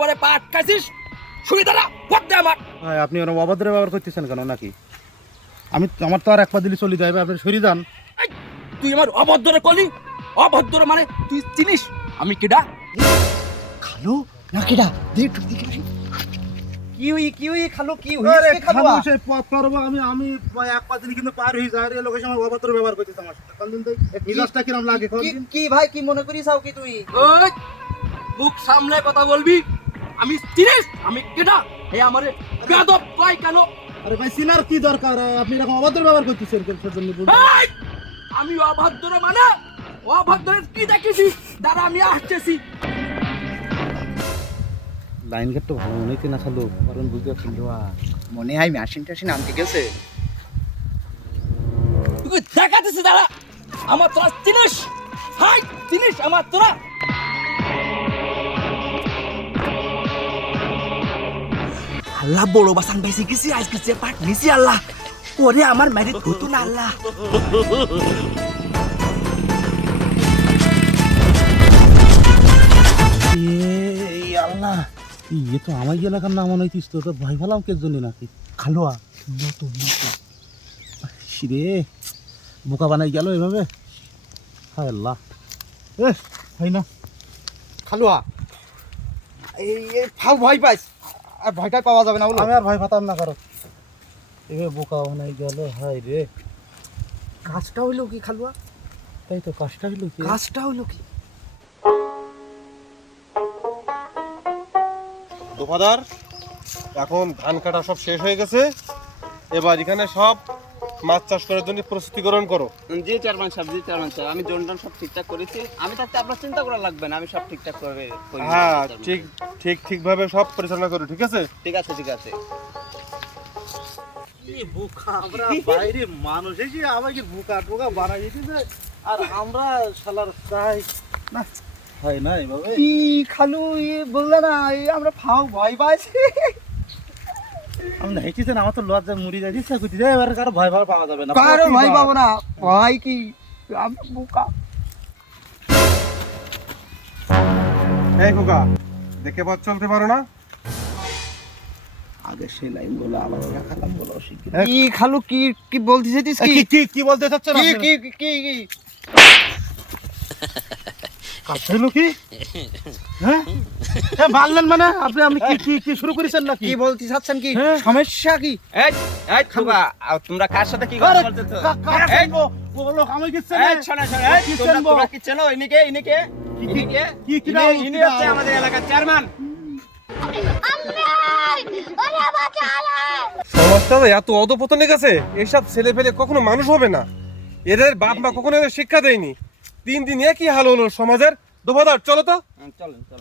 পরে পা আটকাইছিস? সুবিধাটা করতে আমার। ভাই আপনি ওরা অভদ্র ব্যবহার করতেছেন কেন নাকি? আমি আমার তো আর এক পা দিলে চলে যাবে আপনি সরিয়ে যান তুই আমার অভদ্র কলি? অভদ্র মানে তুই চিনিস? আমি কেডা? খালু? না কেডা? দেখ দেখি। কি হই কি হই খালু কি আরে হইছে খালু পথ পারব আমি আমি এক পা দিলে কিন্তু পার হয়ে যায়। আর এই লোকের সময় অভদ্র ব্যবহার করতেছে আমার সাথে। কোনদিন তো মিজাজটা কিরম লাগে কি কোনদিন? কি ভাই কি মনে করিস আও কি তুই? ওই মুখ সামলে কথা বলবি? আমি চিনিস আমি কেডা? হে আমারে বেয়াদব কয় কেন? আরে ভাই সিনার কি দরকার? আপনি এরকম অভদ্র ব্যবহার করতেছেন কিসের জন্য বলুন? আমি অভদ্র মানে? অভদ্র কি দেখেছিস দাঁড়া আমি আসতেছি। লাইন গেট তো ভালো মনে না খালু কারণ বুঝতে পারছেন মনে হয় মেশিন টেশিন আনতে গেছে। তুই দেখাতেছি দাঁড়া আমার তোরা চিনিস? হাই চিনিস আমার তোরা? আল্লাহ, বড় বাসান পাইছে গেছি আজকে যে পাট নিছি আল্লাহ। পরে আমার ম্যারিট হতো না আল্লাহ। আল্লাহ ইয়ে তো আমার এলাকার নাম মনে হইতিস তো ভয় পেলাম কে জন্য নাকি? খালোয়া, নতুন নতুন। রে, বোকা বানাই গেল এভাবে। হায় আল্লাহ। এ হয় না। খালুয়া এই ফাউ ভয় পাইস। আর ভয়টা পাওয়া যাবে না বলো। আমি আর ভয় পাতাম না কারও। এভাবে বোকা বানাই গেল হাই রে। কাজটা হইল কি খালুয়া? তাই তো কাজটা হইল কি? কাজটা হইল কি? দোকাদার এখন ধান কাটা সব শেষ হয়ে গেছে। এবার এখানে সব মাছ চাষ করার জন্য প্রস্তুতিকরণ করো। জি চেয়ারম্যান সাহেব জি চেয়ারম্যান সাহেব আমি জনটন সব ঠিকঠাক করেছি। আমি থাকতে আপনার চিন্তা করা লাগবে না আমি সব ঠিকঠাক করে করে। হ্যাঁ ঠিক ঠিক ঠিকভাবে সব পরিচালনা করো ঠিক আছে? ঠিক আছে ঠিক আছে। বোকা আমরা বাইরে মানুষ এসে আমাকে বোকা টোকা বানাই দিতেছে আর আমরা শালার চাই। না হয় না এভাবে কি খালু বললে না আমরা ফাও ভয় পাইছি। আমি হেঁটেছেন আমার তো লজ্জা মুড়ি যাই দিচ্ছে কুচি যায় এবার কারও ভয় ভয় পাওয়া যাবে না। কারও ভয় পাবো না। ভয় কি? আমি বোকা। এই খোকা দেখে পথ চলতে পারো না? আগে সেই লাইন বলে আবার দেখালাম বলো শিখি কি খালু? কি কি বলতে চাইছিস কি? কি কি বলতে চাচ্ছেন কি কি কি কি? কাজ হলো কি? হ্যাঁ? মারলেন মানে? আপনি আপনি কি কি কি শুরু করেছেন নাকি? কি বলতে চাচ্ছেন কি। সমস্যা কি? এই এই খোকা তোমরা কার সাথে কি কথা বলতেছো? কা- কা- এই, ও- ও লোক আমায় এই শোনো শোনো এই, তোমরা কি চেনো? ইনিকে ইনিকে ইনিকে কি- কি নাম? ইনি হচ্ছে আমাদের এলাকার চেয়ারম্যান। সমাজটা এত অধপতনে গেছে এসব ছেলে ফেলে কখনো মানুষ হবে না। এদের বাপ মা কখনো এদের শিক্ষা দেয়নি। তিন দিন একই হাল হলো সমাজের। দোভাদার চলো তো। চলো চলো